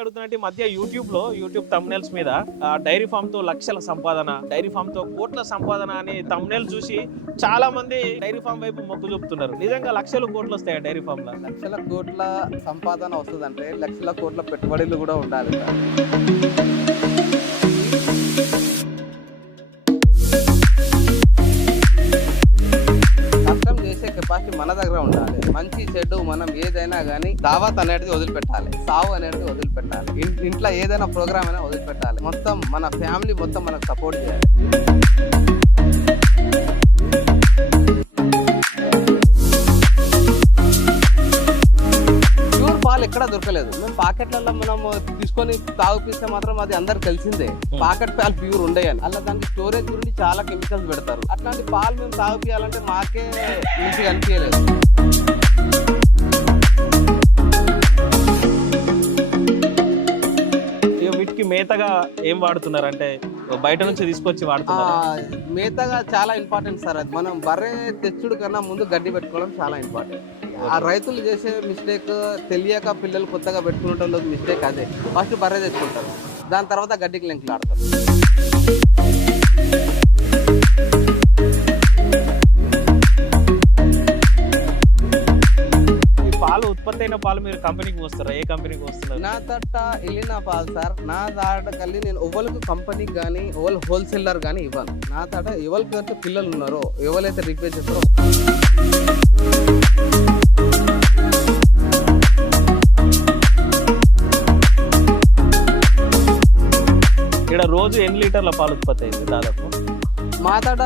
మాట్లాడుతున్నట్టు మధ్య యూట్యూబ్లో యూట్యూబ్ తమ్నెల్స్ మీద డైరీ ఫామ్తో లక్షల సంపాదన డైరీ ఫామ్తో కోట్ల సంపాదన అని తమ్నెల్ చూసి చాలా మంది డైరీ ఫామ్ వైపు మొగ్గు చూపుతున్నారు. నిజంగా లక్షలు కోట్లు వస్తాయి డైరీ ఫామ్లో? లక్షల కోట్ల సంపాదన వస్తుందంటే లక్షల కోట్ల పెట్టుబడులు కూడా ఉండాలి. కష్టం చేసే కెపాసిటీ మన దగ్గర ఉండాలి. మంచి చెడు మనం ఏదైనా కానీ దావత్ అనేది వదిలిపెట్టాలి. సావు అనేది వదిలిపెట్టాలి. ఇంట్లో ఏదైనా ప్రోగ్రామ్ అయినా వదిలిపెట్టాలి. మొత్తం మన ఫ్యామిలీ మొత్తం మనకు సపోర్ట్ చేయాలి. పాలు ఎక్కడ దొరకలేదు. మేము పాకెట్లలో మనం తీసుకొని తాగిపిస్తే మాత్రం అది అందరికి తెలిసిందే. పాకెట్ పాలు ప్యూర్ ఉండేయని. అలా దానికి స్టోరేజ్ గురించి చాలా కెమికల్స్ పెడతారు. అట్లాంటి పాలు మేము తాగిపియాలంటే మాకే మంచిగా అనిపించలేదు వీటికి మేతగా ఏం వాడుతున్నారు అంటే బయట నుంచి తీసుకొచ్చి వాడుతున్నారు? మిగతాగా చాలా ఇంపార్టెంట్ సార్ అది. మనం బర్రె తెచ్చుడు కన్నా ముందు గడ్డి పెట్టుకోవడం చాలా ఇంపార్టెంట్ ఆ రైతులు చేసే మిస్టేక్ తెలియక పిల్లలు కొత్తగా పెట్టుకునే మిస్టేక్ అదే. ఫస్ట్ బర్రె తెచ్చుకుంటారు. దాని తర్వాత గడ్డికి లింకులు ఆడతారు పాలు మీరు కంపెనీకి వస్తారా? ఏ కంపెనీకి వస్తున్నారు? నా తట్ట వెళ్ళిన పాలు సార్. నా దాటకెళ్ళి నేను ఎవరికి కంపెనీకి కానీ ఎవరు హోల్సేలర్ కానీ ఇవ్వను. నా తాట ఎవరికైతే పిల్లలు ఉన్నారో ఎవరైతే రిపేర్ చేస్తారో. ఇక్కడ రోజు ఎన్ని లీటర్ల పాలు ఉత్పత్తి అయింది దాదాపు? మా తాట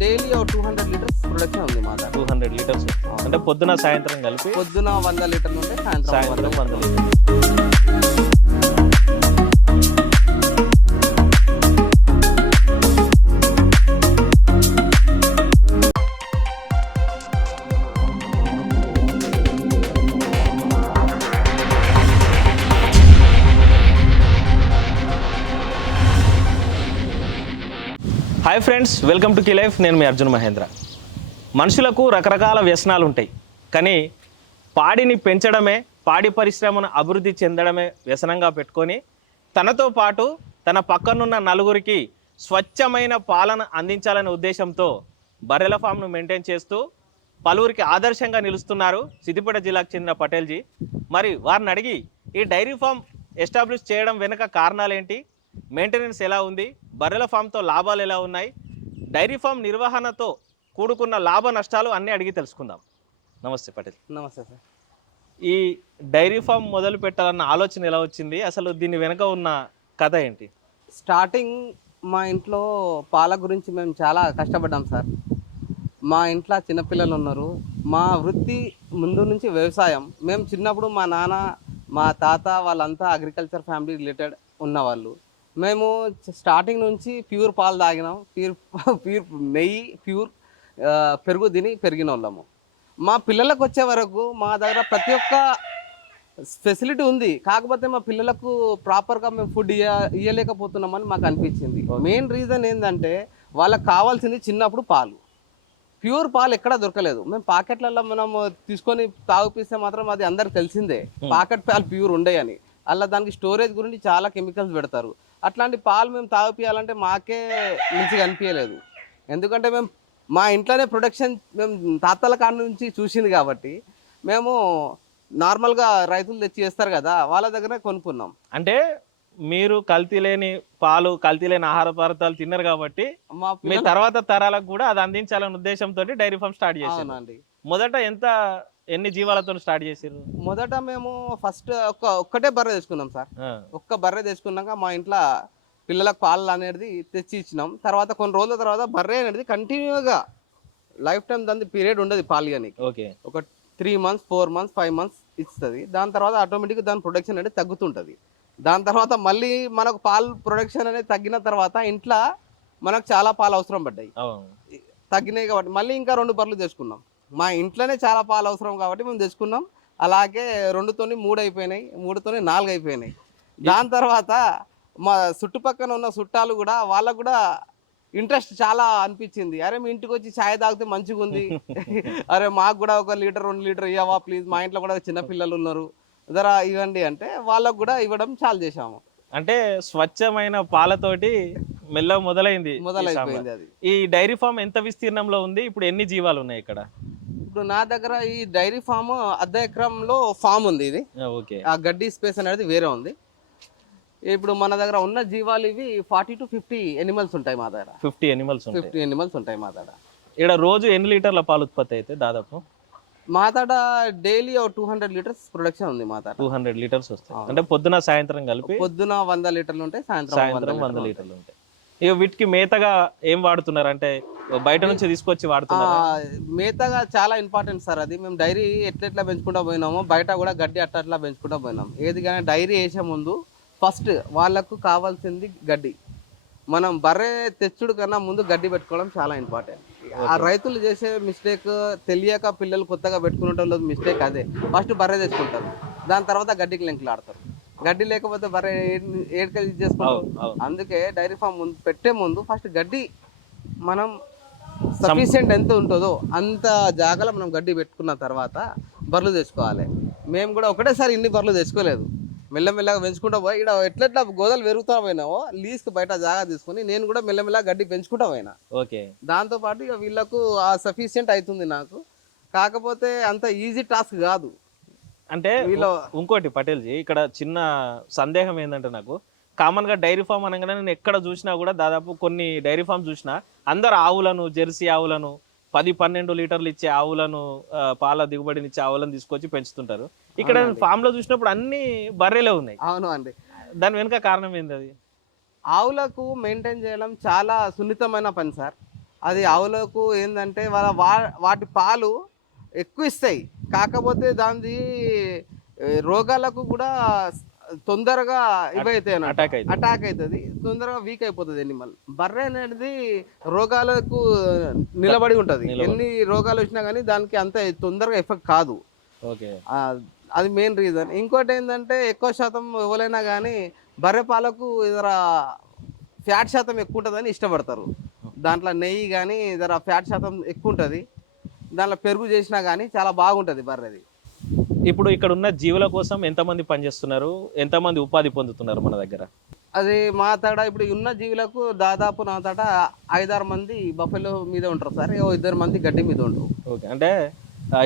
daily two hundred litres production ఉంది మా తాట టూ హండ్రెడ్ లీటర్స్ అంటే పొద్దున సాయంత్రం కలిపి పొద్దున వంద లీటర్లు ఉంటే సాయంత్రం వంద లీటర్లు. Hi friends welcome to life నేను మీ అర్జున్ మహేంద్ర. మనుషులకు రకరకాల వ్యసనాలు ఉంటాయి కానీ పాడిని పెంచడమే పాడి పరిశ్రమను అభివృద్ధి చెందడమే వ్యసనంగా పెట్టుకొని తనతో పాటు తన పక్కనున్న నలుగురికి స్వచ్ఛమైన పాలన అందించాలనే ఉద్దేశంతో బర్రెల ఫామ్ను మెయింటైన్ చేస్తూ పలువురికి ఆదర్శంగా నిలుస్తున్నారు సిద్దిపేట జిల్లాకు చెందిన పటేల్జీ. మరి వారిని అడిగి ఈ డైరీ ఫామ్ ఎస్టాబ్లిష్ చేయడం వెనుక కారణాలు ఏంటి మెయింటెనెన్స్ ఎలా ఉంది? బర్రెల ఫామ్తో లాభాలు ఎలా ఉన్నాయి? డైరీ ఫామ్ నిర్వహణతో కూడుకున్న లాభ నష్టాలు అన్నీ అడిగి తెలుసుకుందాం. నమస్తే పటేల్. నమస్తే సార్. ఈ డైరీ ఫామ్ మొదలు పెట్టాలన్న ఆలోచన ఎలా వచ్చింది? అసలు దీని వెనుక ఉన్న కథ ఏంటి? స్టార్టింగ్ మా ఇంట్లో పాల గురించి మేము చాలా కష్టపడ్డాం సార్. మా ఇంట్లో చిన్నపిల్లలు ఉన్నారు. మా వృత్తి ముందు నుంచి వ్యవసాయం. మేము చిన్నప్పుడు మా నాన్న మా తాత వాళ్ళంతా అగ్రికల్చర్ ఫ్యామిలీ రిలేటెడ్ ఉన్నవాళ్ళు. మేము స్టార్టింగ్ నుంచి ప్యూర్ పాలు తాగినాం. ప్యూర్ ప్యూర్ నెయ్యి ప్యూర్ పెరుగు తిని పెరిగిన వాళ్ళము మా పిల్లలకు వచ్చే వరకు మా దగ్గర ప్రతి ఒక్క ఫెసిలిటీ ఉంది. కాకపోతే మా పిల్లలకు ప్రాపర్గా మేము ఫుడ్ ఇయ్య ఇయ్యలేకపోతున్నామని మాకు అనిపించింది. మెయిన్ రీజన్ ఏంటంటే వాళ్ళకి కావాల్సింది చిన్నప్పుడు పాలు. ప్యూర్ పాలు ఎక్కడ దొరకలేదు. మేము పాకెట్లలో మనం తీసుకొని తాగిపిస్తే మాత్రం అది అందరికి తెలిసిందే. పాకెట్ పాలు ప్యూర్ ఉండేయని. అలా దానికి స్టోరేజ్ గురించి చాలా కెమికల్స్ పెడతారు. అట్లాంటి పాలు మేము తాగిపియాలంటే మాకే మంచిగా అనిపించలేదు ఎందుకంటే మేము మా ఇంట్లోనే ప్రొడక్షన్ మేము తాతల కాడ నుంచి చూసింది కాబట్టి మేము నార్మల్గా రైతులు తెచ్చి చేస్తారు కదా వాళ్ళ దగ్గర కొనుక్కున్నాం. అంటే మీరు కల్తీ లేని పాలు కల్తీ లేని ఆహార పదార్థాలు తిన్నారు కాబట్టి మా తర్వాత తరాలకు కూడా అది అందించాలనే ఉద్దేశంతో డైరీ ఫామ్ స్టార్ట్ అవునండి. మొదట ఎంత ఎన్ని జీవాలతో స్టార్ట్ చేసారు మొదట మేము ఫస్ట్ ఒక్క ఒక్కటే బర్రె తెచ్చుకున్నాం సార్. ఒక్క బర్రె తెచ్చుకున్నాక మా ఇంట్లో పిల్లలకు పాలు అనేది తెచ్చి ఇచ్చినాం. తర్వాత కొన్ని రోజుల తర్వాత బర్రె అనేది కంటిన్యూగా లైఫ్ టైం దాని పీరియడ్ ఉండదు పాలు కానీ ఓకే. ఒక three months four months five months ఇస్తుంది. దాని తర్వాత ఆటోమేటిక్గా దాని ప్రొడక్షన్ అనేది తగ్గుతుంటుంది. దాని తర్వాత మళ్ళీ మనకు పాలు ప్రొడక్షన్ అనేది తగ్గిన తర్వాత ఇంట్లో మనకు చాలా పాలు అవసరం పడ్డాయి. తగ్గినాయి కాబట్టి మళ్ళీ ఇంకా రెండు బర్రెలు తెచ్చుకున్నాం. మా ఇంట్లోనే చాలా పాలు అవసరం కాబట్టి మేము తెచ్చుకున్నాం. అలాగే రెండుతోని మూడు అయిపోయినాయి మూడుతోని నాలుగు అయిపోయినాయి దాని తర్వాత మా చుట్టుపక్కల ఉన్న చుట్టాలు కూడా వాళ్ళకు కూడా ఇంట్రెస్ట్ చాలా అనిపించింది. అరే మీ ఇంటికి వచ్చి ఛాయ్ తాగితే మంచిగా ఉంది అరే మాకు కూడా ఒక లీటర్ రెండు లీటర్ ఇవ్వవా ప్లీజ్? మా ఇంట్లో కూడా చిన్న పిల్లలు ఉన్నారు. ధర ఇవ్వండి అంటే వాళ్ళకు కూడా ఇవ్వడం చాలు చేశాము. అంటే స్వచ్ఛమైన పాలతోటి మెల్ల మొదలైంది మొదలైపోయింది. అది. ఈ డైరీ ఫామ్ ఎంత విస్తీర్ణంలో ఉంది? ఇప్పుడు ఎన్ని జీవాలు ఉన్నాయి ఇక్కడ? ఇప్పుడు నా దగ్గర ఈ డైరీ ఫామ్ అర్ధ ఎకరంలో ఫామ్ ఉంది ఇది. ఆ, ఓకే. ఆ గడ్డి స్పేస్ అనేది వేరే ఉంది. ఇప్పుడు మన దగ్గర ఉన్న జీవాలు ఇవి ఫార్టీ టు ఫిఫ్టీ ఎనిమల్స్ ఉంటాయి మా దగ్గర. ఫిఫ్టీ ఎనిమల్స్ ఫిఫ్టీ ఎనిమల్స్ ఉంటాయి మా దగ్గర. ఇక్కడ రోజు ఎన్ని లీటర్ల పాలు ఉత్పత్తి అయితే దాదాపు? మా దగ్గర daily two hundred litres production ఉంది మా టూ హండ్రెడ్ లీటర్స్ వస్తాయి. అంటే పొద్దున సాయంత్రం కలిపి పొద్దున వంద లీటర్లు ఉంటాయి సాయంత్రం సాయంత్రం వంద లీటర్లు ఉంటాయి. ఇక వీటికి మేతగా ఏం వాడుతున్నారు? అంటే బయట నుంచి తీసుకొచ్చి వాడుతున్నారు? మేతగా చాలా ఇంపార్టెంట్ సార్ అది. మేము డైరీ ఎట్లెట్లా పెంచుకుంటా పోయినామో బయట కూడా గడ్డి అట్లా అట్లా పెంచుకుంటా పోయినాం. ఏది కానీ డైరీ వేసే ముందు ఫస్ట్ వాళ్ళకు కావాల్సింది గడ్డి. మనం బర్రె తెచ్చుడు కన్నా ముందు గడ్డి పెట్టుకోవడం చాలా ఇంపార్టెంట్. ఆ రైతులు చేసే మిస్టేక్ తెలియక పిల్లలు కొత్తగా పెట్టుకునే మిస్టేక్ అదే. ఫస్ట్ బర్రె తెచ్చుకుంటారు. దాని తర్వాత గడ్డికి లింకులు ఆడతారు. గడ్డి లేకపోతే బర్రె ఏడుకెళ్ళి చేసుకుంటారు. అందుకే డైరీ ఫామ్ ముందు పెట్టే ముందు ఫస్ట్ గడ్డి మనం సఫిషియెంట్ ఎంత ఉంటుందో అంత జాగాలో మనం గడ్డి పెట్టుకున్న తర్వాత బర్రెలు తెచ్చుకోవాలి. మేము కూడా ఒకటేసారి ఇన్ని బర్రెలు తెచ్చుకోలేదు. మెల్లమెల్లగా పెంచుకుంటా పోయి ఇక్కడ ఎట్లెట్లా గోదలు పెరుగుతా పోయినావో లీజ్కి బయట జాగా తీసుకొని నేను కూడా మెల్లమెల్లగా గడ్డి పెంచుకుంటా పోయినా. ఓకే. దాంతోపాటు ఇక వీళ్ళకు ఆ సఫిషియెంట్ అవుతుంది నాకు. కాకపోతే అంత ఈజీ టాస్క్ కాదు. అంటే వీళ్ళు ఇంకోటి పటేల్ జీ ఇక్కడ చిన్న సందేహం ఏంటంటే నాకు కామన్గా డైరీ ఫామ్ అనగానే నేను ఎక్కడ చూసినా కూడా దాదాపు కొన్ని డైరీ ఫామ్ చూసినా అందరు ఆవులను జెర్సీ ఆవులను పది పన్నెండు లీటర్లు ఇచ్చే ఆవులను పాల దిగుబడిని ఇచ్చే ఆవులను తీసుకొచ్చి పెంచుతుంటారు. ఇక్కడ ఫామ్లో చూసినప్పుడు అన్ని బర్రెలే ఉన్నాయి. అవును అండి. దాని వెనుక కారణం ఏంది అది? ఆవులకు మెయింటైన్ చేయడం చాలా సున్నితమైన పని సార్. అది ఆవులకు ఏంటంటే వాళ్ళ వా వాటి పాలు ఎక్కువ ఇస్తాయి. కాకపోతే దాని రోగాలకు కూడా తొందరగా ఇవైతాయి అటాక్ అటాక్ అవుతుంది. తొందరగా వీక్ అయిపోతుంది ఎనిమల్ బర్రె అనేది రోగాలకు నిలబడి ఉంటుంది. ఎన్ని రోగాలు వచ్చినా కానీ దానికి అంత తొందరగా ఎఫెక్ట్ కాదు. ఓకే అది మెయిన్ రీజన్ ఇంకోటి ఏంటంటే ఎక్కువ శాతం ఎవరైనా కానీ బర్రె పాలకు ఇతర ఫ్యాట్ శాతం ఎక్కువ ఉంటుందని ఇష్టపడతారు. దాంట్లో నెయ్యి కానీ ఇతర ఫ్యాట్ శాతం ఎక్కువ ఉంటుంది. దాంట్లో పెరుగు చేసినా కానీ చాలా బాగుంటుంది బర్రెది. ఇప్పుడు ఇక్కడ ఉన్న జీవుల కోసం ఎంతమంది పనిచేస్తున్నారు? ఎంతమంది ఉపాధి పొందుతున్నారు మన దగ్గర? అది మా తడ ఇప్పుడు ఉన్న జీవులకు దాదాపు నా తట ఐదారు మంది బఫెలో మీద ఉంటారు సార్. ఇద్దరు మంది గడ్డి మీద ఉంటారు. ఓకే. అంటే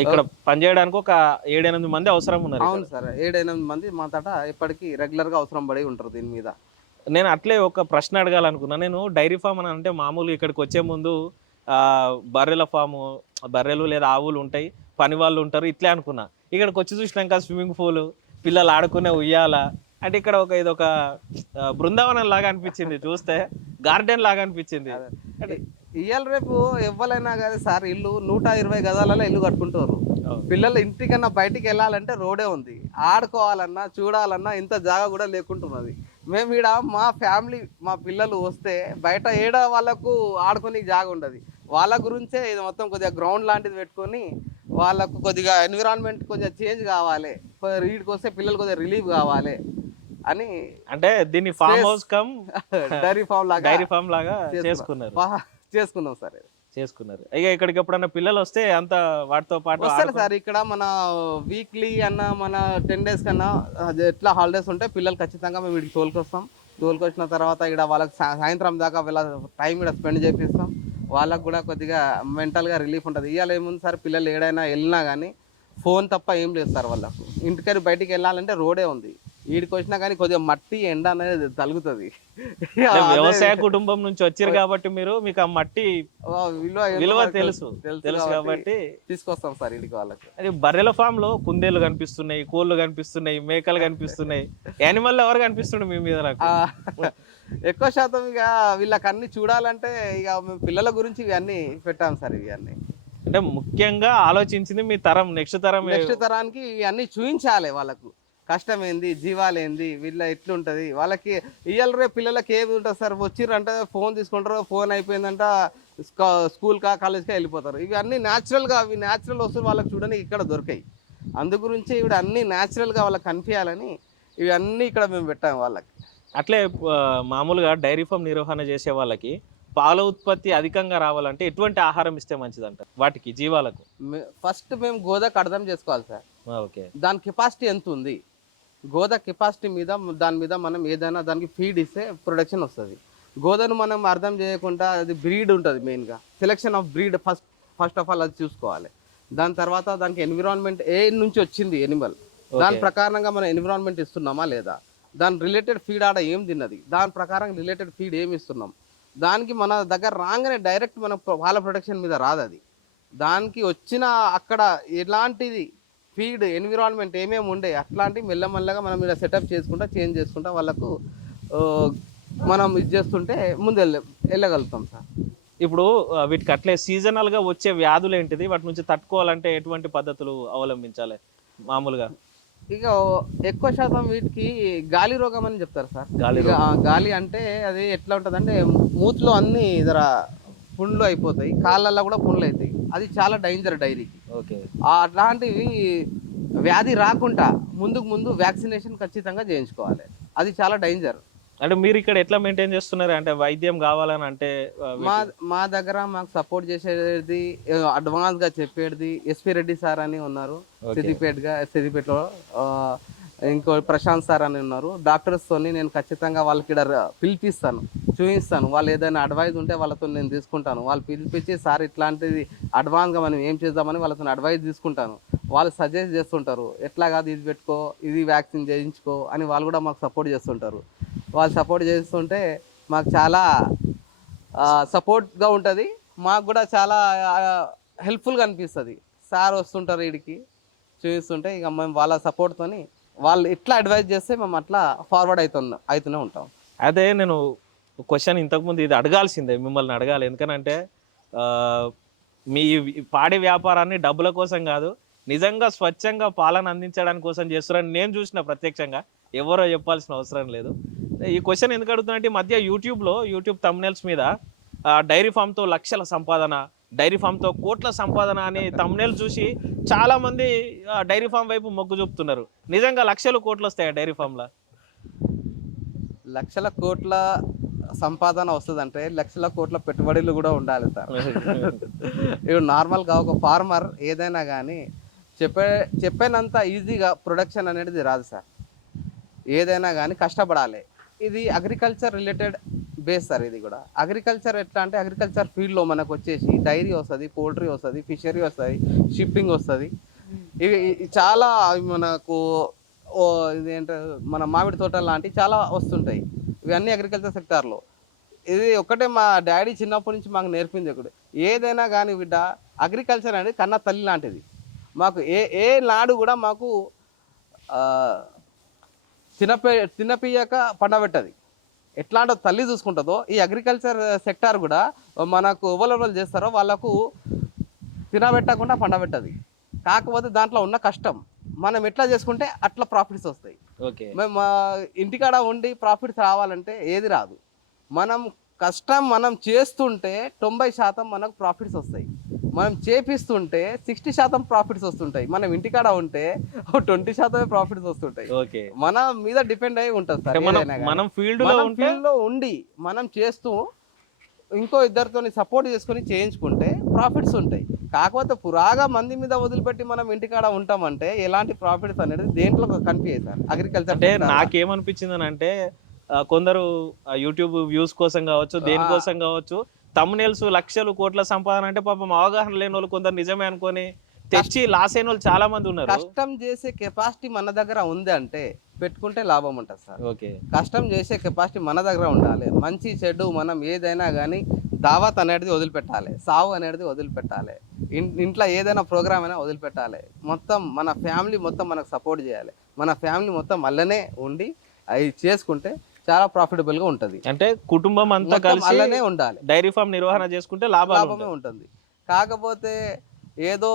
ఇక్కడ పనిచేయడానికి ఒక ఏడెనిమిది మంది అవసరం ఉన్నారు అవును సార్. ఏడెనిమిది మంది మా తట ఎప్పటికీ రెగ్యులర్గా అవసరం పడి ఉంటారు దీని మీద. నేను అట్లే ఒక ప్రశ్న అడగాలనుకున్నా. నేను డైరీ ఫామ్ అని అంటే మామూలు ఇక్కడికి వచ్చే ముందు ఆ, బర్రెల ఫాము బర్రెలు లేదా ఆవులు ఉంటాయి పని వాళ్ళు ఉంటారు ఇట్లే అనుకున్నా. ఇక్కడికి వచ్చి చూసినాక స్విమ్మింగ్ పూల్ పిల్లలు ఆడుకునే ఉయ్యాల. అంటే ఇక్కడ ఒక ఇది ఒక బృందావనం లాగా అనిపించింది చూస్తే గార్డెన్ లాగా అనిపించింది. అంటే ఇవాళ రేపు ఎవరైనా కానీ సార్ ఇల్లు నూట ఇరవై గదాలలో ఇల్లు కట్టుకుంటారు. పిల్లలు ఇంటికన్నా బయటికి వెళ్ళాలంటే రోడే ఉంది. ఆడుకోవాలన్నా చూడాలన్నా ఇంత జాగా కూడా లేకుంటున్నది మేము ఈడ మా ఫ్యామిలీ మా పిల్లలు వస్తే బయట ఏడ వాళ్ళకు ఆడుకొని జాగా ఉండదు. వాళ్ళ గురించే ఇది మొత్తం కొద్దిగా గ్రౌండ్ లాంటిది పెట్టుకొని వాళ్ళకు కొద్దిగా ఎన్విరాన్మెంట్ కొద్దిగా చేంజ్ కావాలి. వీడికి వస్తే పిల్లలు కొద్దిగా రిలీఫ్ కావాలి అని అంటే దీన్ని farm house cum dairy farm లాగా డైరీ ఫామ్ లాగా చేసుకున్నారు. చేసుకున్నాం సార్. చేసుకున్నారు. ఇక ఇక్కడికి ఎప్పుడన్నా పిల్లలు వస్తే అంత వాటితో పాటు వస్తారు సార్ ఇక్కడ మన వీక్లీ అన్న మన టెన్ డేస్ కన్నా ఎట్లా హాలిడేస్ ఉంటే పిల్లలు ఖచ్చితంగా మేము వీడికి తోలుకొస్తాం. తోలుకొచ్చిన తర్వాత ఇక్కడ వాళ్ళకి సాయంత్రం దాకా వీళ్ళ టైం ఇక్కడ స్పెండ్ చేపిస్తాం. వాళ్ళకు కూడా కొద్దిగా మెంటల్గా రిలీఫ్ ఉంటుంది. ఇవాళ ఏముంది సార్? పిల్లలు ఏడైనా వెళ్ళినా కానీ ఫోన్ తప్ప ఏం లేదు సార్ వాళ్ళకు. ఇంటికని బయటికి వెళ్ళాలంటే రోడే ఉంది. వీడికి వచ్చినా కానీ కొద్దిగా మట్టి ఎండ అనేది అంటే వ్యవసాయ కుటుంబం నుంచి వచ్చారు కాబట్టి మీరు మీకు ఆ మట్టి విలువ తెలుసు. తెలుసు కాబట్టి తీసుకొస్తాం సార్ ఇంటికి వాళ్ళకి. అది బర్రెల ఫామ్లో కుందేలు కనిపిస్తున్నాయి కోళ్ళు కనిపిస్తున్నాయి మేకలు కనిపిస్తున్నాయి. యానిమల్ ఎవరు కనిపిస్తుండే మీ మీద నాకు. ఎక్కువ శాతం ఇక వీళ్ళకి అన్ని చూడాలంటే ఇక మేము పిల్లల గురించి ఇవన్నీ పెట్టాం సార్ ఇవన్నీ. అంటే ముఖ్యంగా ఆలోచించింది మీ తరం నెక్స్ట్ తరం నెక్స్ట్ తరానికి ఇవన్నీ చూపించాలి వాళ్ళకు. కష్టం ఏంది జీవాలు ఏంది వీళ్ళ ఎట్లుంటది? వాళ్ళకి ఇవాళ రేపు పిల్లలకి ఏమి ఉంటుంది సార్? వచ్చిర్రంటే ఫోన్ తీసుకుంటారు ఫోన్ అయిపోయిందంట స్కూల్ కా కాలేజ్ కా వెళ్ళిపోతారు. ఇవి అన్ని natural గా అవి న్యాచురల్ వస్తువులు వాళ్ళకి చూడడానికి ఇక్కడ దొరికాయి. అందు గురించి ఇవి అన్ని natural గా వాళ్ళకి కనిపించాలని ఇవి అన్నీ ఇక్కడ మేము పెట్టాము వాళ్ళకి. అట్లే మామూలుగా డైరీ ఫామ్ నిర్వహణ చేసే వాళ్ళకి పాల ఉత్పత్తి అధికంగా రావాలంటే ఎటువంటి ఆహారం ఇస్తే మంచిదంట వాటికి జీవాలకు? ఫస్ట్ మేము గోదాకు అర్థం చేసుకోవాలి సార్. ఓకే. దాని కెపాసిటీ ఎంత ఉంది? గోద కెపాసిటీ మీద దాని మీద మనం ఏదైనా దానికి ఫీడ్ ఇస్తే ప్రొడక్షన్ వస్తుంది. గోదను మనం అర్థం చేయకుండా అది బ్రీడ్ ఉంటుంది మెయిన్గా. Selection of breed first first of all అది చూసుకోవాలి. దాని తర్వాత దానికి ఎన్విరాన్మెంట్ ఏ నుంచి వచ్చింది ఎనిమల్? దాని ప్రకారంగా మనం ఎన్విరాన్మెంట్ ఇస్తున్నామా లేదా? దాని రిలేటెడ్ ఫీడ్ ఆడ ఏం తిన్నది? దాని ప్రకారం రిలేటెడ్ ఫీడ్ ఏమి ఇస్తున్నాం? దానికి మన దగ్గర రాగానే డైరెక్ట్ మన పాల ప్రొటెక్షన్ మీద రాదు అది. దానికి వచ్చిన అక్కడ ఎలాంటిది ఫీడ్ ఎన్విరాన్మెంట్ ఏమేమి ఉండే అట్లాంటివి మెల్లమెల్లగా మనం ఇలా సెటప్ చేసుకుంటా చేంజ్ చేసుకుంటా వాళ్ళకు మనం ఇది చేస్తుంటే ముందు వెళ్ళగలుగుతాం సార్. ఇప్పుడు వీటికి అట్లే సీజనల్గా వచ్చే వ్యాధులు ఏంటిది? వాటి నుంచి తట్టుకోవాలంటే ఎటువంటి పద్ధతులు అవలంబించాలి? మామూలుగా. ఇక ఎక్కువ శాతం వీటికి గాలి రోగం అని చెప్తారు సార్. గాలి గాలి అంటే అది ఎట్లా ఉంటుంది అంటే మూతిలో అన్ని ఇదర పుండ్లు అయిపోతాయి కాళ్ళల్లో కూడా పుండ్లు అవుతాయి అది చాలా డేంజర్ డైరీకి ఓకే. అట్లాంటివి వ్యాధి రాకుండా ముందుకు ముందు వ్యాక్సినేషన్ ఖచ్చితంగా చేయించుకోవాలి. అది చాలా డేంజర్ అంటే మీరు ఇక్కడ ఎట్లా మెయింటైన్ చేస్తున్నారు? అంటే వైద్యం కావాలని అంటే మా మా దగ్గర మాకు సపోర్ట్ చేసేది అడ్వాన్స్గా చెప్పేది ఎస్పి రెడ్డి సార్ అని ఉన్నారు. సిద్దిపేటగా సిద్దిపేటలో ఇంకో ప్రశాంత్ సార్ అని ఉన్నారు. డాక్టర్స్ తోని నేను ఖచ్చితంగా వాళ్ళకి పిలిపిస్తాను చూపిస్తాను. వాళ్ళు ఏదైనా అడ్వైజ్ ఉంటే వాళ్ళతో నేను తీసుకుంటాను. వాళ్ళు పిలిపించి సార్ ఇట్లాంటిది అడ్వాన్స్గా మనం ఏం చేద్దామని వాళ్ళతో అడ్వైజ్ తీసుకుంటాను. వాళ్ళు సజెస్ట్ చేస్తుంటారు. ఎట్లా కాదు ఇది పెట్టుకో ఇది వ్యాక్సిన్ చేయించుకో అని వాళ్ళు కూడా మాకు సపోర్ట్ చేస్తుంటారు. వాళ్ళు సపోర్ట్ చేస్తుంటే మాకు చాలా సపోర్ట్గా ఉంటుంది. మాకు కూడా చాలా హెల్ప్ఫుల్గా అనిపిస్తుంది. సార్ వస్తుంటారు వీడికి చూపిస్తుంటే ఇక మేము వాళ్ళ సపోర్ట్తోని వాళ్ళు ఎట్లా అడ్వైజ్ చేస్తే మేము అట్లా ఫార్వర్డ్ అవుతున్నా అవుతూనే ఉంటాం. అదే నేను క్వశ్చన్ ఇంతకుముందు ఇది అడగాల్సిందే మిమ్మల్ని అడగాలి. ఎందుకనంటే మీ పాడి వ్యాపారాన్ని డబ్బుల కోసం కాదు నిజంగా స్వచ్ఛంగా పాలన అందించడానికి కోసం చేస్తున్నారని నేను చూసిన ప్రత్యక్షంగా. ఎవరో చెప్పాల్సిన అవసరం లేదు. ఈ క్వశ్చన్ ఎందుకు అడుగుతున్నట్టు ఈ మధ్య యూట్యూబ్లో యూట్యూబ్ తమ్నెల్స్ మీద డైరీ ఫామ్తో లక్షల సంపాదన డైరీ ఫామ్తో కోట్ల సంపాదన అని తమ్నెల్ చూసి చాలా మంది ఆ, డైరీ ఫామ్ వైపు మొగ్గు చూపుతున్నారు. నిజంగా లక్షలు కోట్లు వస్తాయి డైరీ ఫామ్లో లక్షల కోట్ల సంపాదన వస్తుందంటే లక్షల కోట్ల పెట్టుబడులు కూడా ఉండాలి సార్. ఇప్పుడు నార్మల్గా ఒక ఫార్మర్ ఏదైనా కానీ చెప్పే చెప్పేనంత ఈజీగా ప్రొడక్షన్ అనేది రాదు సార్. ఏదైనా కానీ కష్టపడాలి. ఇది అగ్రికల్చర్ రిలేటెడ్ బేస్ సార్ ఇది కూడా. అగ్రికల్చర్ ఎట్లా అంటే అగ్రికల్చర్ ఫీల్డ్లో మనకు వచ్చేసి డైరీ వస్తుంది పోల్ట్రీ వస్తుంది ఫిషరీ వస్తుంది షిప్పింగ్ వస్తుంది. ఇవి ఇవి చాలా మనకు ఇదేంట మన మామిడి తోటలు లాంటివి చాలా వస్తుంటాయి. ఇవన్నీ అగ్రికల్చర్ సెక్టార్లో ఇది ఒకటే మా డాడీ చిన్నప్పటి నుంచి మాకు నేర్పింది ఒకటి. ఏదైనా కానీ బిడ్డ అగ్రికల్చర్ అనేది కన్న తల్లి లాంటిది. మాకు ఏ ఏ నాడు కూడా మాకు తినపే తినపియక పండబెట్టది. ఎట్లాంటి తల్లి చూసుకుంటుందో ఈ అగ్రికల్చర్ సెక్టార్ కూడా మనకు ఎవరెవరు చేస్తారో వాళ్ళకు తినబెట్టకుండా పండబెట్టది. కాకపోతే దాంట్లో ఉన్న కష్టం. మనం ఎట్లా చేసుకుంటే అట్లా ప్రాఫిట్స్ వస్తాయి. ఓకే. మేము ఇంటికాడ ఉండి ప్రాఫిట్స్ రావాలంటే ఏది రాదు. మనం కష్టం మనం చేస్తుంటే తొంభై శాతం మనకు ప్రాఫిట్స్ వస్తాయి. మనం చేపిస్తుంటే సిక్స్టీ శాతం ప్రాఫిట్స్ వస్తుంటాయి. మనం ఇంటికాడ ఉంటే ట్వంటీ శాతమే ప్రాఫిట్స్ వస్తుంటాయి. ఓకే. మన మీద డిపెండ్ అయి ఉంటుంది సార్ మనం ఫీల్డ్లో ఉండి మనం చేస్తూ ఇంకో ఇద్దరితో సపోర్ట్ చేసుకొని చేయించుకుంటే ప్రాఫిట్స్ ఉంటాయి. కాకపోతే పురాగా మంది మీద వదిలిపెట్టి మనం ఇంటికాడ ఉంటామంటే ఎలాంటి ప్రాఫిట్స్ అనేది దేంట్లో కనిపించాయి సార్? అగ్రికల్చర్ అంటే నాకేమనిపించింది అని అంటే కొందరు యూట్యూబ్ వ్యూస్ కోసం కావచ్చు దేనికోసం కావచ్చు తమ్నేల్స్ లక్షలు కోట్ల సంపాదన అంటే పాపం అవగాహన లేని వాళ్ళు కొందరు నిజమే అనుకొని తెచ్చి లాస్ అయిన వాళ్ళు చాలా మంది ఉన్నారు. కష్టం చేసే కెపాసిటీ మన దగ్గర ఉంది అంటే పెట్టుకుంటే లాభం ఉంటుంది సార్. ఓకే. కష్టం చేసే కెపాసిటీ మన దగ్గర ఉండాలి. మంచి చెడు మనం ఏదైనా కానీ దావత్ అనేది వదిలిపెట్టాలి. సావు అనేది వదిలిపెట్టాలి. ఇంట్లో ఏదైనా ప్రోగ్రామ్ అయినా వదిలిపెట్టాలి. మొత్తం మన ఫ్యామిలీ మొత్తం మనకు సపోర్ట్ చేయాలి. మన ఫ్యామిలీ మొత్తం మళ్ళనే ఉండి అవి చేసుకుంటే చాలా ప్రాఫిటబుల్గా ఉంటుంది. అంటే కుటుంబం అంతా కలిసి అల్లనే ఉండాలి. డైరీ ఫామ్ నిర్వహణ చేసుకుంటే లాభాలు లాభమే ఉంటుంది. కాకపోతే ఏదో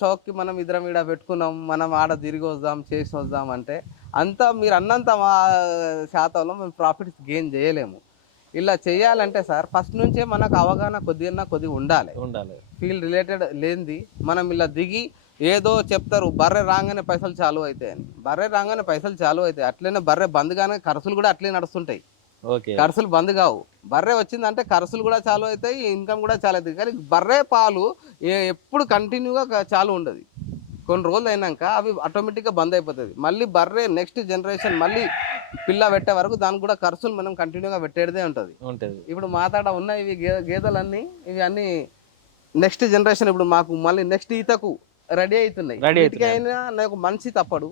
షాక్కి మనం ఇద్దరం ఈడ పెట్టుకున్నాం మనం ఆడ తిరిగి వద్దాం చేసి వద్దాం అంటే అంతా మీరు అన్నంత మా శాతంలో మేము ప్రాఫిట్స్ గెయిన్ చేయలేము. ఇలా చేయాలంటే సార్ ఫస్ట్ నుంచే మనకు అవగాహన కొద్దిగా కొద్దిగా ఉండాలి. ఉండాలి. ఫీల్డ్ రిలేటెడ్ లేనిది మనం ఇలా దిగి ఏదో చెప్తారు బర్రె రాగానే పైసలు చాలు అవుతాయి అని. బర్రె రాగానే పైసలు చాలు అవుతాయి అట్లనే బర్రె బంద్ గానే ఖర్చులు కూడా అట్లే నడుస్తుంటాయి. ఖర్చులు బంద్ కావు. బర్రె వచ్చిందంటే ఖర్చులు కూడా చాలు అవుతాయి ఇన్కమ్ కూడా చాలు అవుతుంది కానీ బర్రె పాలు ఎప్పుడు కంటిన్యూగా చాలు ఉండదు. కొన్ని రోజులు అయినాక అవి ఆటోమేటిక్గా బంద్ అయిపోతుంది మళ్ళీ బర్రె నెక్స్ట్ జనరేషన్ మళ్ళీ పిల్ల పెట్టే వరకు దానికి కూడా ఖర్చులు మనం కంటిన్యూగా పెట్టేదే ఉంటుంది. ఉంటుంది. ఇప్పుడు మాతాడ ఉన్న ఇవి గేదెలన్నీ ఇవి అన్నీ నెక్స్ట్ జనరేషన్ ఇప్పుడు మాకు మళ్ళీ నెక్స్ట్ ఈతకు రెడీ అవుతున్నాయి. వీటికి అయినా నాకు మనిషి తప్పడు.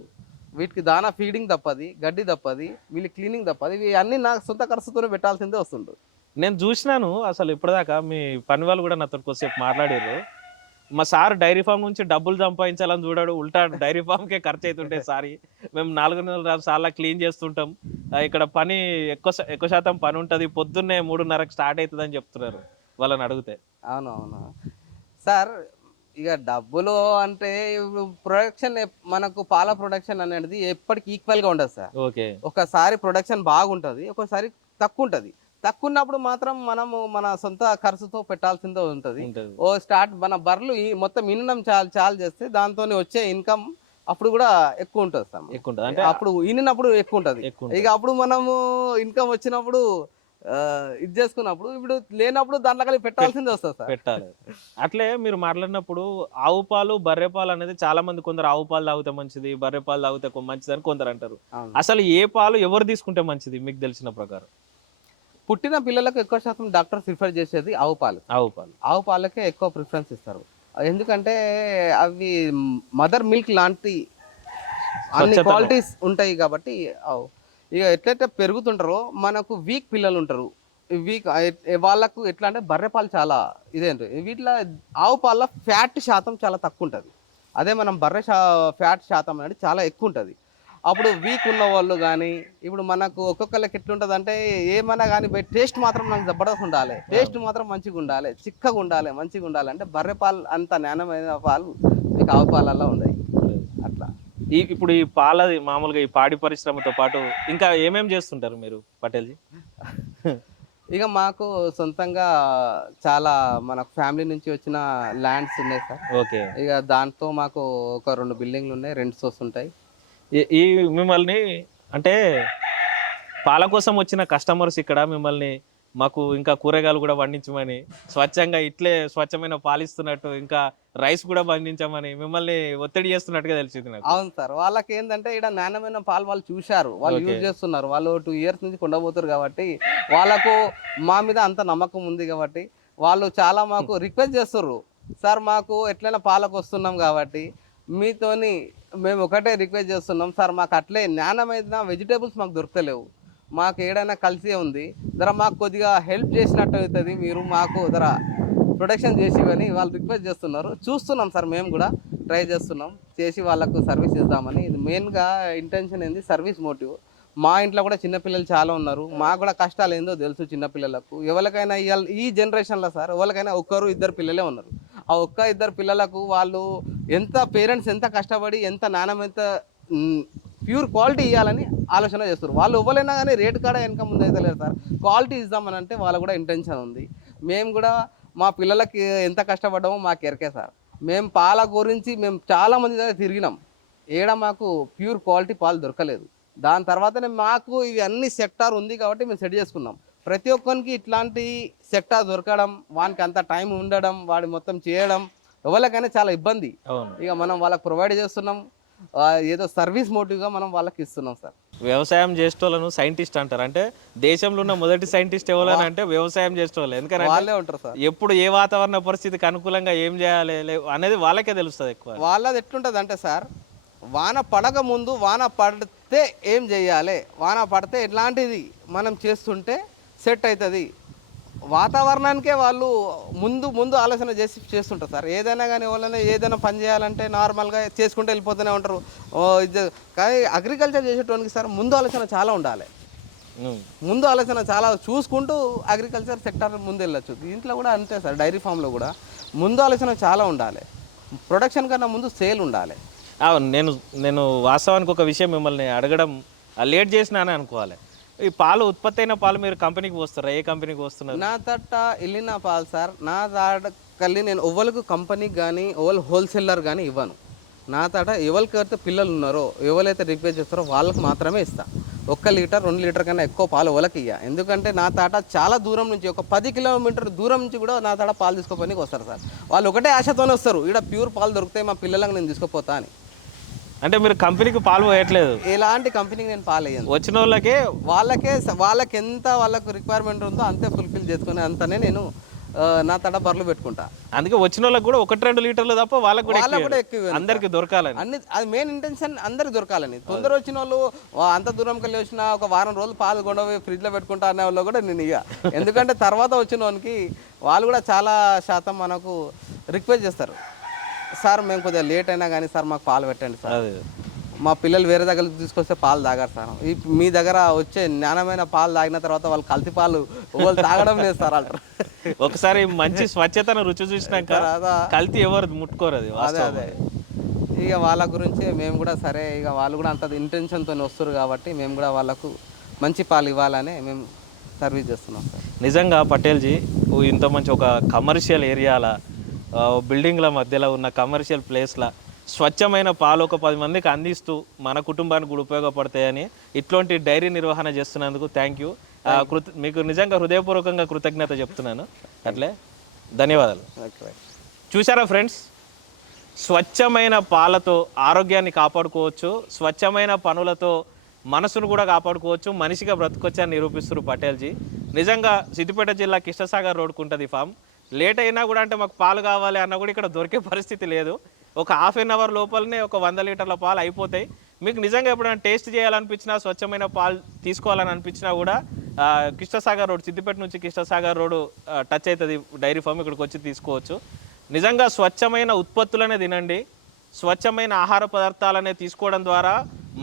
వీటికి దానా ఫీడింగ్ తప్పది గడ్డి తప్పది వీళ్ళకి క్లీనింగ్ తప్పది. ఇవి అన్ని నాకు సొంత ఖర్చుతోనే పెట్టాల్సిందే వస్తుంటుంది నేను చూసినాను అసలు ఇప్పటిదాకా మీ పని వాళ్ళు కూడా నాతో కొద్దిసేపు మాట్లాడారు మా సార్ డైరీ ఫామ్ నుంచి డబ్బులు సంపాదించాలని చూడాడు ఉల్టా డైరీ ఫామ్కే ఖర్చు అవుతుంటే సారి. మేము నాలుగు వందల సార్లు క్లీన్ చేస్తుంటాం. ఇక్కడ పని ఎక్కువ ఎక్కువ శాతం పని ఉంటుంది పొద్దున్నే మూడున్నరకు స్టార్ట్ అవుతుందని చెప్తున్నారు వాళ్ళని అడిగితే. అవును అవును సార్ ఇక డబ్బులు అంటే ప్రొడక్షన్ మనకు పాల ప్రొడక్షన్ అనేది ఎప్పటికి ఈక్వల్గా ఉండదు సార్. ఓకే. ఒకసారి ప్రొడక్షన్ బాగుంటుంది ఒకసారి తక్కువ ఉంటుంది తక్కువ ఉన్నప్పుడు మాత్రం మనము మన సొంత ఖర్చుతో పెట్టాల్సిందే ఉంటుంది. ఓ స్టార్ట్ మన బర్రెలు ఈ మొత్తం ఇనడం చాలు చాలు చేస్తే దాంతో వచ్చే ఇన్కమ్ అప్పుడు కూడా ఎక్కువ ఉంటుంది సార్. ఎక్కువ ఉంటుంది. అంటే అప్పుడు ఇనినప్పుడు ఎక్కువ ఉంటుంది. ఇక అప్పుడు మనము ఇన్కమ్ వచ్చినప్పుడు ఇది చేసుకున్నప్పుడు ఇప్పుడు లేనప్పుడు దాంట్లో కలిపి పెట్టాల్సిందే వస్తుంది సార్. పెట్టాలి. అట్లే మీరు మాట్లాడినప్పుడు ఆవు పాలు బర్రె పాలు అనేది చాలా మంది కొందరు ఆవు పాలు తాగితే మంచిది బర్రె పాలు తాగితే మంచిది అని కొందరు అంటారు. అసలు ఏ పాలు ఎవరు తీసుకుంటే మంచిది మీకు తెలిసిన ప్రకారం? పుట్టిన పిల్లలకు ఎక్కువ శాతం డాక్టర్ ప్రిఫర్ చేసేది ఆవు పాలు. ఆవు పాలు. ఆవు పాలకే ఎక్కువ ప్రిఫరెన్స్ ఇస్తారు. ఎందుకంటే అవి మదర్ మిల్క్ లాంటి అన్ని. క్వాలిటీస్ ఉంటాయి కాబట్టి ఆవు. ఇక ఎట్లయితే పెరుగుతుంటారో మనకు వీక్ పిల్లలు ఉంటారు వీక్ వాళ్ళకు ఎట్లా అంటే బర్రె పాలు చాలా ఇదేంటి వీటిలో ఆవు పాల ఫ్యాట్ శాతం చాలా తక్కువ ఉంటుంది అదే మనం బర్రె శా ఫ్యాట్ శాతం అనేది చాలా ఎక్కువ ఉంటుంది అప్పుడు వీక్ ఉన్న వాళ్ళు కానీ ఇప్పుడు మనకు ఒక్కొక్కరికి ఎట్లుంటుంది అంటే ఏమన్నా కానీ టేస్ట్ మాత్రం మనకు జబర్దస్త్ ఉండాలి. టేస్ట్ మాత్రం మంచిగా ఉండాలి చిక్కగా ఉండాలి మంచిగా ఉండాలి. అంటే బర్రె పాలు అంత నాణ్యమైన పాలు మీకు ఆవు పాలల్లో ఉన్నాయి ఈ ఇప్పుడు ఈ పాలది మామూలుగా ఈ పాడి పరిశ్రమతో పాటు ఇంకా ఏమేం చేస్తుంటారు మీరు పటేల్జీ? ఇక మాకు సొంతంగా చాలా మన ఫ్యామిలీ నుంచి వచ్చిన ల్యాండ్స్ ఉన్నాయి సార్. ఓకే. ఇక దాంతో మాకు ఒక రెండు బిల్డింగ్లు ఉన్నాయి రెంట్స్ వస్తుంటాయి ఈ మిమ్మల్ని అంటే పాల కోసం వచ్చిన కస్టమర్స్ ఇక్కడ మిమ్మల్ని మాకు ఇంకా కూరగాయలు కూడా పండించమని స్వచ్ఛంగా ఇట్లే స్వచ్ఛమైన పాలిస్తున్నట్టు ఇంకా రైస్ కూడా పండించమని మిమ్మల్ని ఒత్తిడి చేస్తున్నట్టుగా తెలిసింది నాకు. అవును సార్ వాళ్ళకి ఏంటంటే ఇక్కడ నాణ్యమైన పాలు వాళ్ళు చూశారు వాళ్ళు యూజ్ చేస్తున్నారు వాళ్ళు టూ ఇయర్స్ నుంచి కొండబోతారు కాబట్టి వాళ్ళకు మా మీద అంత నమ్మకం ఉంది కాబట్టి వాళ్ళు చాలా మాకు రిక్వెస్ట్ చేస్తారు సార్ మాకు ఎట్లయినా పాలకు వస్తున్నాం కాబట్టి మీతోని మేము ఒకటే రిక్వెస్ట్ చేస్తున్నాం. సార్ మాకు అట్లే నాణ్యమైన వెజిటేబుల్స్ మాకు దొరకలేవు మాకు ఏడైనా కలిసే ఉంది. జర మాకు కొద్దిగా హెల్ప్ చేసినట్టు అవుతుంది. మీరు మాకు జర ప్రొడక్షన్ చేసివని వాళ్ళు రిక్వెస్ట్ చేస్తున్నారు. చూస్తున్నాం సార్ మేము కూడా. ట్రై చేస్తున్నాం. చేసి వాళ్ళకు సర్వీస్ ఇద్దామని ఇది మెయిన్గా ఇంటెన్షన్ ఏంది? Service motive. మా ఇంట్లో కూడా చిన్నపిల్లలు చాలా ఉన్నారు. మాకు కూడా కష్టాలు ఏందో తెలుసు చిన్నపిల్లలకు ఎవరికైనా ఈ జనరేషన్లో సార్ ఎవరికైనా ఒక్కరు ఇద్దరు పిల్లలే ఉన్నారు. ఆ ఒక్క ఇద్దరు పిల్లలకు వాళ్ళు ఎంత పేరెంట్స్ ఎంత కష్టపడి ఎంత నాణ్యమైన ప్యూర్ క్వాలిటీ ఇవ్వాలని ఆలోచన చేస్తారు వాళ్ళు ఇవ్వలేనా కానీ రేట్ కాడ వెనక ముందు అయితే లేదు సార్. క్వాలిటీ ఇద్దామని అంటే వాళ్ళకు కూడా ఇంటెన్షన్ ఉంది. మేము కూడా మా పిల్లలకి ఎంత కష్టపడ్డామో మాకు ఎరకే సార్. మేము పాల గురించి మేము చాలా మంది దగ్గర తిరిగినాం. ఏడ మాకు ప్యూర్ క్వాలిటీ పాలు దొరకలేదు. దాని తర్వాతనే మాకు ఇవి అన్ని సెక్టార్ ఉంది కాబట్టి మేము సెట్ చేసుకున్నాం. ప్రతి ఒక్కరికి ఇట్లాంటి సెక్టార్ దొరకడం వానికి అంత టైం ఉండడం వాడి మొత్తం చేయడం ఎవరికైనా చాలా ఇబ్బంది. ఇక మనం వాళ్ళకి ప్రొవైడ్ చేస్తున్నాం. ఏదో సర్వీస్ మోటివ్గా మనం వాళ్ళకి ఇస్తున్నాం సార్. వ్యవసాయం చేసేటోళ్ళను సైంటిస్ట్ అంటారు. అంటే దేశంలో ఉన్న మొదటి సైంటిస్ట్ ఎవరని అంటే వ్యవసాయం చేసేటోళ్ళు. ఎందుకంటే వాళ్ళే ఉంటారు సార్. ఎప్పుడు ఏ వాతావరణ పరిస్థితికి అనుకూలంగా ఏం చేయాలి అనేది వాళ్ళకే తెలుస్తుంది ఎక్కువ. వాళ్ళది ఎట్లుంటుంది అంటే సార్ వాన పడక ముందు వాన పడితే ఏం చేయాలి? వాన పడితే ఎట్లాంటిది మనం చేస్తుంటే సెట్ అవుతుంది వాతావరణానికే వాళ్ళు ముందు ముందు ఆలోచన చేసి చేస్తుంటారు సార్. ఏదైనా కానీ వాళ్ళని ఏదైనా పని చేయాలంటే నార్మల్గా చేసుకుంటూ వెళ్ళిపోతూనే ఉంటారు. కానీ అగ్రికల్చర్ చేసేటోనికి సార్ ముందు ఆలోచన చాలా ఉండాలి. ముందు ఆలోచన చాలా చూసుకుంటూ అగ్రికల్చర్ సెక్టర్ ముందు వెళ్ళొచ్చు. దీంట్లో కూడా అంతే సార్ డైరీ ఫామ్లో కూడా ముందు ఆలోచన చాలా ఉండాలి. ప్రొడక్షన్ కన్నా ముందు సేల్ ఉండాలి. అవును నేను నేను వాస్తవానికి ఒక విషయం మిమ్మల్ని అడగడం లేట్ చేసినానే అనుకోవాలి. ఈ పాలు ఉత్పత్తి అయిన పాలు మీరు కంపెనీకి పోస్తారా? ఏ కంపెనీకి వస్తున్నారు నా తట్ట వెళ్ళిన పాలు సార్. నా దాడకల్లి నేను ఎవరికి కంపెనీకి కానీ ఎవరు హోల్సేలర్ కానీ ఇవ్వను. నా తాట ఎవరికైతే పిల్లలు ఉన్నారో ఎవరైతే రిక్వెస్ట్ చేస్తారో వాళ్ళకి మాత్రమే ఇస్తా. ఒక్క లీటర్ రెండు లీటర్ కన్నా ఎక్కువ పాలు వాళ్ళకి ఇయ్య. ఎందుకంటే నా తాట చాలా దూరం నుంచి ఒక పది కిలోమీటర్ దూరం నుంచి కూడా నా తాట పాలు తీసుకోపోనికి వస్తారు సార్. వాళ్ళు ఒకటే ఆశతోనే వస్తారు. ఇక్కడ ప్యూర్ పాలు దొరుకుతాయి మా పిల్లలకు నేను తీసుకుపోతా అని. అంటే మీరు కంపెనీకి పాలు పోయట్లేదు. ఎలాంటి కంపెనీకి నేను పాలు వేయను. వచ్చిన వాళ్ళకే వాళ్ళకే వాళ్ళకి ఎంత వాళ్ళకు రిక్వైర్మెంట్ ఉందో అంతే ఫుల్ఫిల్ చేసుకునే అంతనే నేను నా తడ బర్రెలు పెట్టుకుంటా. అందుకే వచ్చిన వాళ్ళకి కూడా ఒకటి రెండు లీటర్లు తప్ప వాళ్ళకి కూడా వాళ్ళకు కూడా ఎక్కువ అందరికి దొరకాలని. అన్ని అది మెయిన్ ఇంటెన్షన్ అందరికి దొరకాలని. తొందర వచ్చిన వాళ్ళు అంత దూరం కలిసి వచ్చిన ఒక వారం రోజులు పాలు కొండవి ఫ్రిడ్జ్లో పెట్టుకుంటా అనే వాళ్ళు కూడా నేను ఇక. ఎందుకంటే తర్వాత వచ్చిన వానికి వాళ్ళు కూడా చాలా శాతం మనకు రిక్వెస్ట్ చేస్తారు. సార్ మేము కొద్దిగా లేట్ అయినా కానీ సార్ మాకు పాలు పెట్టండి సార్. మా పిల్లలు వేరే దగ్గర తీసుకొస్తే పాలు తాగారు సార్. మీ దగ్గర వచ్చే జ్ఞానమైన పాలు తాగిన తర్వాత వాళ్ళు కల్తీ పాలు వాళ్ళు తాగడం లేదు సార్ అంటారు. ఒకసారి మంచి స్వచ్ఛతను రుచి చూసినాక కల్తీ ఎవరు ముట్టుకోరు అది అదే అదే. ఇక వాళ్ళ గురించి మేము కూడా సరే ఇక వాళ్ళు కూడా అంత ఇంటెన్షన్తో వస్తారు కాబట్టి మేము కూడా వాళ్ళకు మంచి పాలు ఇవ్వాలని మేము సర్వీస్ చేస్తున్నాం సార్. నిజంగా పటేల్జీ ఇంత మంచి ఒక కమర్షియల్ ఏరియాల బిల్డింగ్ల మధ్యలో ఉన్న కమర్షియల్ ప్లేస్ల స్వచ్ఛమైన పాలు ఒక పది మందికి అందిస్తూ మన కుటుంబానికి కూడా ఉపయోగపడతాయని ఇట్లాంటి డైరీ నిర్వహణ చేస్తున్నందుకు థ్యాంక్ యూ కృత మీకు నిజంగా హృదయపూర్వకంగా కృతజ్ఞత చెప్తున్నాను. అట్లే? ధన్యవాదాలు. చూసారా ఫ్రెండ్స్ స్వచ్ఛమైన పాలతో ఆరోగ్యాన్ని కాపాడుకోవచ్చు. స్వచ్ఛమైన పనులతో మనసును కూడా కాపాడుకోవచ్చు. మనిషిగా బ్రతకొచ్చు అని నిరూపిస్తారు పటేల్జీ. నిజంగా సిద్దిపేట జిల్లా కిష్టసాగర్ రోడ్కు ఉంటుంది ఫామ్ లేట్ అయినా కూడా అంటే మాకు పాలు కావాలి అన్న కూడా ఇక్కడ దొరికే పరిస్థితి లేదు. ఒక హాఫ్ అన్ అవర్ లోపలనే ఒక వంద లీటర్ల పాలు అయిపోతాయి. మీకు నిజంగా ఎప్పుడైనా టేస్ట్ చేయాలనిపించినా స్వచ్ఛమైన పాలు తీసుకోవాలని అనిపించినా కూడా కృష్ణసాగర్ కిష్టసాగర్ రోడ్ సిద్దిపేట నుంచి కృష్ణసాగర్ రోడ్ టచ్ అవుతుంది డైరీ ఫామ్ ఇక్కడికి వచ్చి తీసుకోవచ్చు. నిజంగా స్వచ్ఛమైన ఉత్పత్తులనే తినండి. స్వచ్ఛమైన ఆహార పదార్థాలనే తీసుకోవడం ద్వారా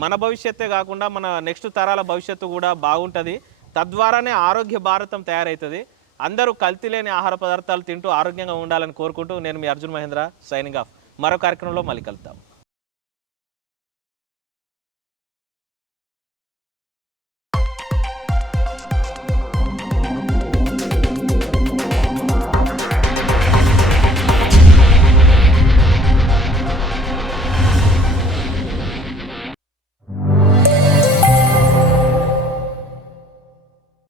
మన భవిష్యత్తే కాకుండా మన నెక్స్ట్ తరాల భవిష్యత్తు కూడా బాగుంటుంది. తద్వారానే ఆరోగ్య భారతం తయారవుతుంది అందరూ కల్తీ లేని ఆహార పదార్థాలు తింటూ ఆరోగ్యంగా ఉండాలని కోరుకుంటూ నేను మీ అర్జున్ మహేంద్ర సైనింగ్ ఆఫ్ మరో కార్యక్రమంలో మళ్ళీ కలుద్దాం.